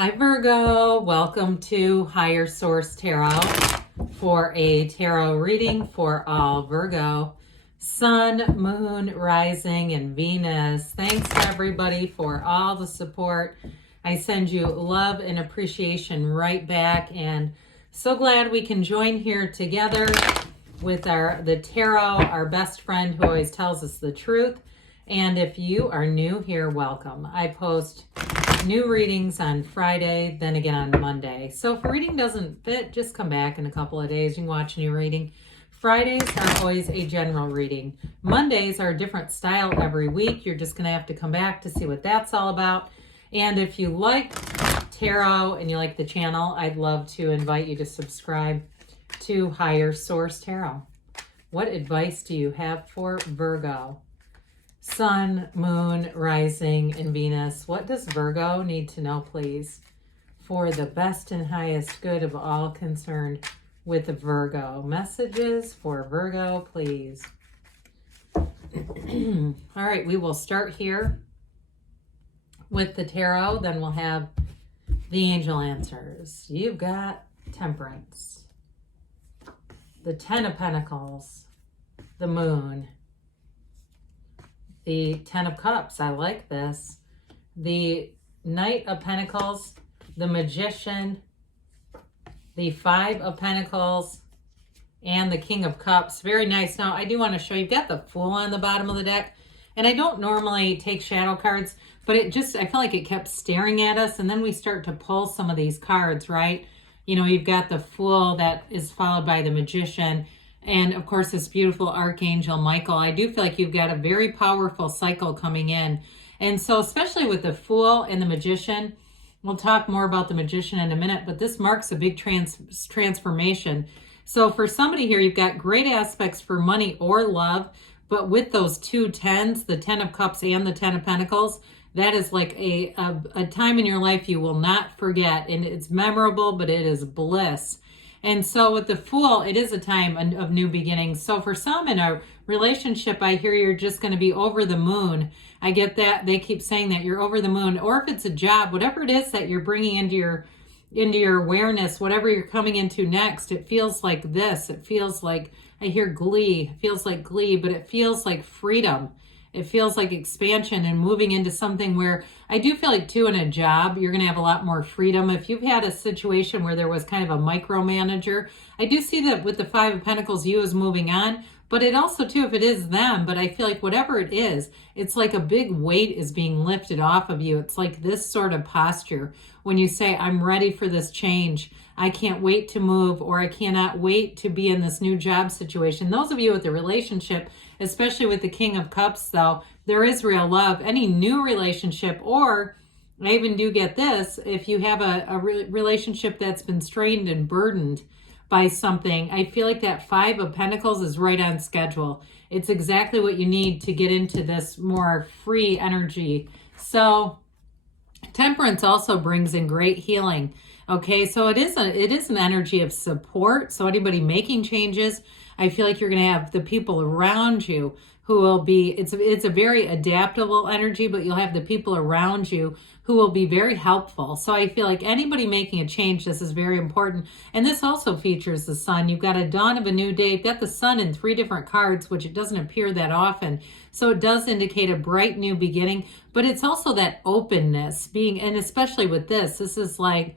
Hi Virgo, welcome to Higher Source Tarot for a tarot reading for all Virgo, Sun, Moon, Rising, and Venus. Thanks everybody for all the support. I send you love and appreciation right back, and so glad we can join here together with the tarot, our best friend who always tells us the truth. And if you are new here, welcome. I post new readings on Friday, then again on Monday. So if a reading doesn't fit, just come back in a couple of days. You can watch a new reading. Fridays are always a general reading. Mondays are a different style every week. You're just going to have to come back to see what that's all about. And if you like tarot and you like the channel, I'd love to invite you to subscribe to Higher Source Tarot. What advice do you have for Virgo? Sun, Moon, Rising, and Venus. What does Virgo need to know, please, for the best and highest good of all concerned with Virgo? Messages for Virgo, please. All right, we will start here with the tarot. Then we'll have the angel answers. You've got Temperance, the Ten of Pentacles, the Moon, the Ten of Cups. I like this. The Knight of Pentacles, the Magician, the Five of Pentacles, and the King of Cups. Very nice. Now, I do want to show you, you've got the Fool on the bottom of the deck. And I don't normally take shadow cards, but I feel like it kept staring at us. And then we start to pull some of these cards, right? You know, you've got the Fool that is followed by the Magician. And of course, this beautiful Archangel Michael. I do feel like you've got a very powerful cycle coming in. And so especially with the Fool and the Magician, we'll talk more about the Magician in a minute, but this marks a big transformation. So for somebody here, you've got great aspects for money or love, but with those two tens, the Ten of Cups and the Ten of Pentacles, that is like a time in your life you will not forget. And it's memorable, but it is bliss. And so with the Fool, it is a time of new beginnings. So for some in a relationship, I hear you're just going to be over the moon. I get that. They keep saying that you're over the moon. Or if it's a job, whatever it is that you're bringing into your awareness, whatever you're coming into next, it feels like this. It feels like, I hear glee. It feels like glee, but it feels like freedom. It feels like expansion and moving into something where I do feel like too in a job, you're going to have a lot more freedom. If you've had a situation where there was kind of a micromanager, I do see that with the Five of Pentacles, you is moving on, but it also too, if it is them, but I feel like whatever it is, it's like a big weight is being lifted off of you. It's like this sort of posture when you say, I'm ready for this change. I can't wait to move, or I cannot wait to be in this new job situation. Those of you with the relationship, especially with the King of Cups, though, there is real love. Any new relationship, or I even do get this, if you have a relationship that's been strained and burdened by something, I feel like that Five of Pentacles is right on schedule. It's exactly what you need to get into this more free energy. So Temperance also brings in great healing. Okay, so it is an energy of support. So anybody making changes, I feel like you're going to have the people around you who will be, it's a very adaptable energy, but you'll have the people around you who will be very helpful. So I feel like anybody making a change, this is very important. And this also features the Sun. You've got a dawn of a new day. You've got the Sun in 3 different cards, which it doesn't appear that often. So it does indicate a bright new beginning, but it's also that openness being, and especially with this is like,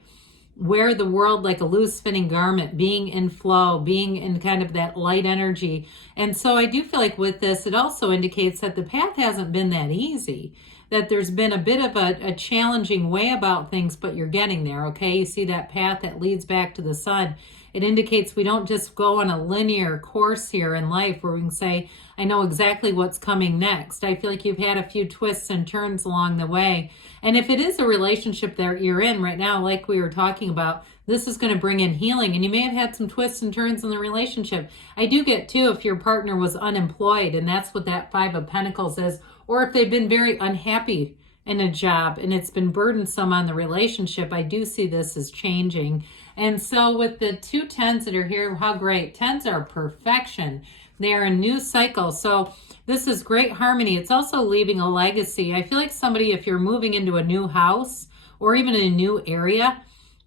wear the world like a loose fitting garment, being in flow, being in kind of that light energy. And so I do feel like with this, it also indicates that the path hasn't been that easy, that there's been a bit of a challenging way about things, but you're getting there, okay? You see that path that leads back to the Sun. It indicates we don't just go on a linear course here in life where we can say, I know exactly what's coming next. I feel like you've had a few twists and turns along the way. And if it is a relationship that you're in right now, like we were talking about, this is going to bring in healing. And you may have had some twists and turns in the relationship. I do get too, if your partner was unemployed, and that's what that Five of Pentacles is, or if they've been very unhappy in a job and it's been burdensome on the relationship, I do see this as changing. And so with the 2 tens that are here, how great. Tens are perfection. They are a new cycle. So this is great harmony. It's also leaving a legacy. I feel like somebody, if you're moving into a new house or even in a new area,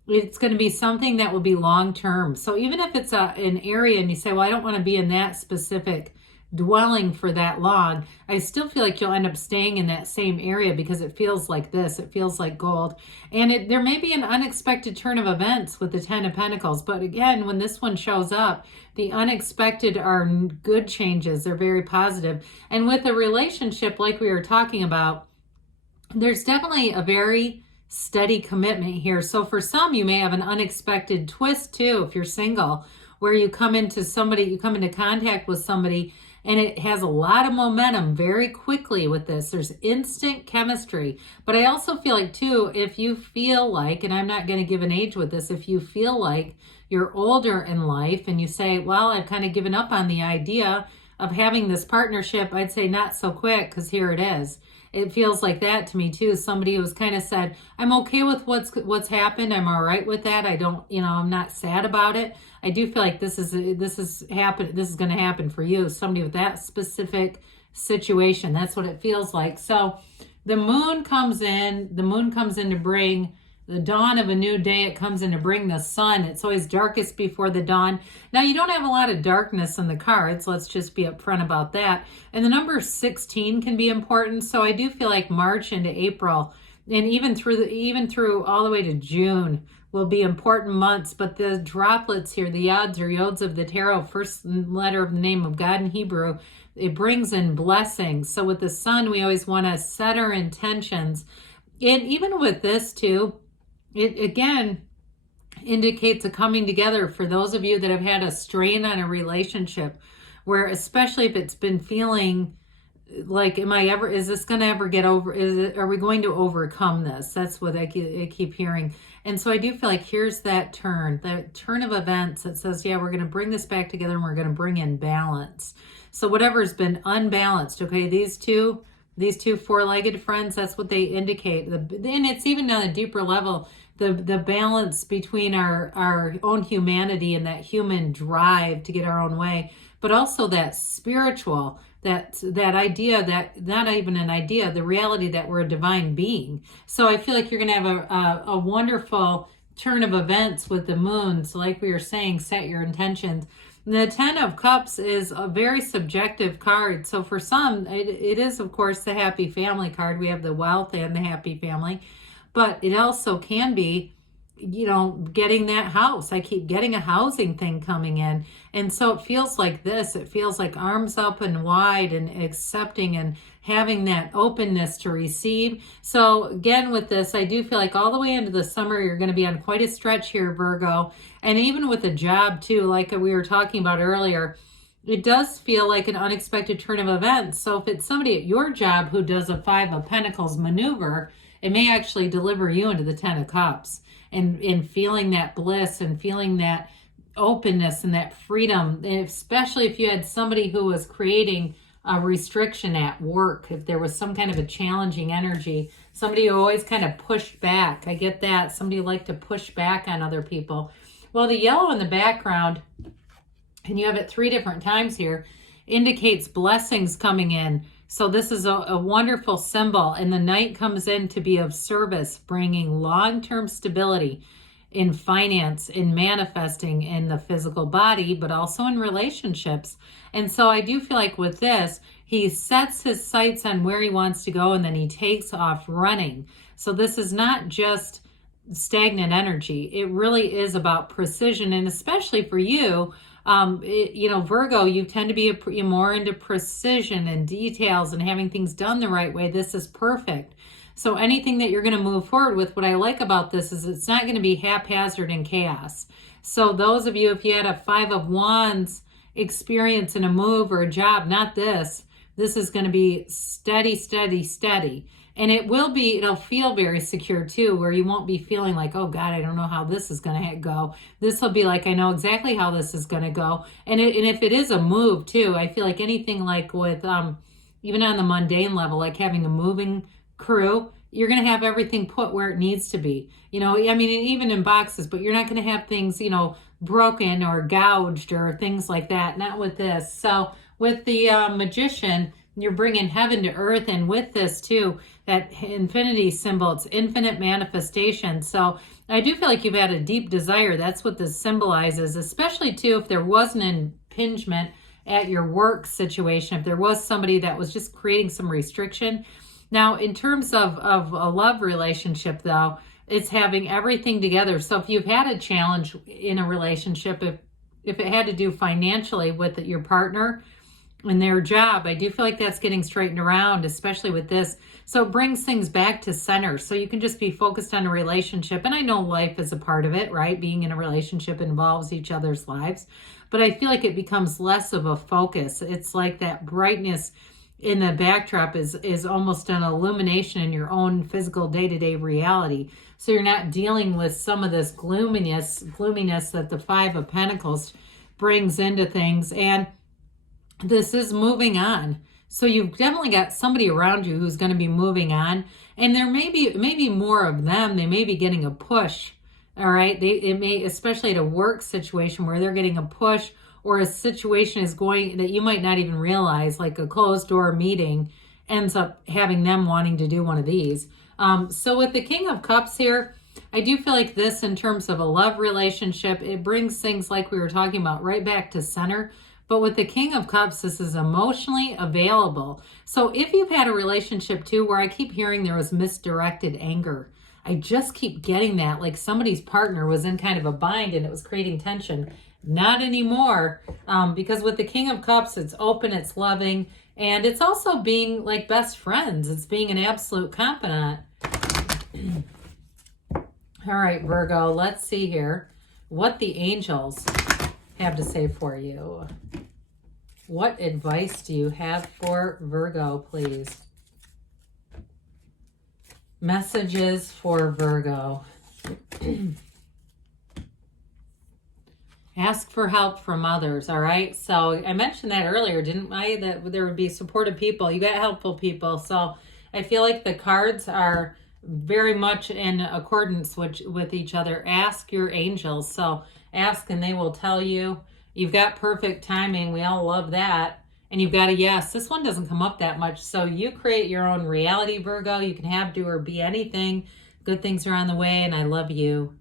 it's going to be something that will be long-term. So even if it's an area and you say, well, I don't want to be in that specific dwelling for that long, I still feel like you'll end up staying in that same area because it feels like this. It feels like gold. And there may be an unexpected turn of events with the Ten of Pentacles. But again, when this one shows up, the unexpected are good changes. They're very positive. And with a relationship like we were talking about, there's definitely a very steady commitment here. So for some, you may have an unexpected twist too, if you're single, where you come into contact with somebody and it has a lot of momentum very quickly with this. There's instant chemistry. But I also feel like too, if you feel like, and I'm not going to give an age with this, if you feel like you're older in life and you say, well, I've kind of given up on the idea of having this partnership, I'd say not so quick, because here it is. It feels like that to me too. Somebody who's kind of said, I'm okay with what's happened. I'm all right with that. I don't, I'm not sad about it. I do feel like this is going to happen for you. Somebody with that specific situation. That's what it feels like. So the moon comes in to bring the dawn of a new day. It comes in to bring the sun. It's always darkest before the dawn. Now, you don't have a lot of darkness in the cards. Let's just be upfront about that. And the number 16 can be important. So I do feel like March into April and even through all the way to June will be important months. But the droplets here, the yods or yods of the tarot, first letter of the name of God in Hebrew, it brings in blessings. So with the sun, we always want to set our intentions. And even with this too, it again indicates a coming together for those of you that have had a strain on a relationship, where especially if it's been feeling like, is this going to ever get over? Are we going to overcome this? That's what I keep hearing. And so I do feel like here's that turn of events that says, yeah, we're going to bring this back together and we're going to bring in balance. So whatever's been unbalanced, okay, these two four-legged friends, that's what they indicate. And it's even on a deeper level, the balance between our own humanity and that human drive to get our own way, but also that spiritual, that idea, that not even an idea, the reality that we're a divine being. So I feel like you're going to have a wonderful turn of events with the moon. So like we were saying, set your intentions. The Ten of Cups is a very subjective card. So for some, it is, of course, the happy family card. We have the wealth and the happy family. But it also can be, getting that house. I keep getting a housing thing coming in. And so it feels like this. It feels like arms up and wide and accepting and having that openness to receive. So again, with this, I do feel like all the way into the summer, you're going to be on quite a stretch here, Virgo. And even with a job too, like we were talking about earlier, it does feel like an unexpected turn of events. So if it's somebody at your job who does a Five of Pentacles maneuver, it may actually deliver you into the Ten of Cups and feeling that bliss and feeling that openness and that freedom. And especially if you had somebody who was creating a restriction at work, if there was some kind of a challenging energy, somebody who always kind of pushed back. I get that. Somebody who liked to push back on other people. Well, the yellow in the background, and you have it 3 different times here, indicates blessings coming in. So this is a wonderful symbol, and the knight comes in to be of service, bringing long-term stability in finance, in manifesting in the physical body, but also in relationships. And so I do feel like with this, he sets his sights on where he wants to go, and then he takes off running. So this is not just stagnant energy. It really is about precision, and especially for you, Virgo, you tend to be more into precision and details and having things done the right way. This is perfect. So anything that you're going to move forward with, what I like about this is it's not going to be haphazard and chaos. So those of you, if you had a Five of Wands experience in a move or a job, not this. This is going to be steady, steady, steady. And it'll feel very secure too, where you won't be feeling like, oh God, I don't know how this is going to go. This will be like, I know exactly how this is going to go. And if it is a move too, I feel like anything like with, even on the mundane level, like having a moving crew, you're going to have everything put where it needs to be. Even in boxes, but you're not going to have things, broken or gouged or things like that. Not with this. So with the Magician, you're bringing heaven to earth. And with this too, that infinity symbol. It's infinite manifestation. So I do feel like you've had a deep desire. That's what this symbolizes, especially too if there was an impingement at your work situation, if there was somebody that was just creating some restriction. Now, in terms of a love relationship, though, it's having everything together. So if you've had a challenge in a relationship, if it had to do financially with your partner and their job, I do feel like that's getting straightened around, especially with this. So it brings things back to center. So you can just be focused on a relationship. And I know life is a part of it, right? Being in a relationship involves each other's lives. But I feel like it becomes less of a focus. It's like that brightness in the backdrop is almost an illumination in your own physical day-to-day reality. So you're not dealing with some of this gloominess that the Five of Pentacles brings into things. And this is moving on. So you've definitely got somebody around you who's going to be moving on. And there may be more of them. They may be getting a push. All right. It may, especially at a work situation where they're getting a push, or a situation is going that you might not even realize, like a closed door meeting ends up having them wanting to do one of these. So with the King of Cups here, I do feel like this, in terms of a love relationship, it brings things like we were talking about right back to center. But with the King of Cups, this is emotionally available. So if you've had a relationship too, where I keep hearing there was misdirected anger, I just keep getting that, like somebody's partner was in kind of a bind and it was creating tension. Not anymore, because with the King of Cups, it's open, it's loving, and it's also being like best friends. It's being an absolute confidant. All right, Virgo, let's see here what the angels have to say for you. What advice do you have for Virgo, please? Messages for Virgo. Ask for help from others, all right? So I mentioned that earlier, didn't I? That there would be supportive people. You got helpful people. So I feel like the cards are very much in accordance with each other. Ask your angels. So ask and they will tell you. You've got perfect timing. We all love that. And you've got a yes. This one doesn't come up that much. So you create your own reality, Virgo. You can have, do, or be anything. Good things are on the way, and I love you.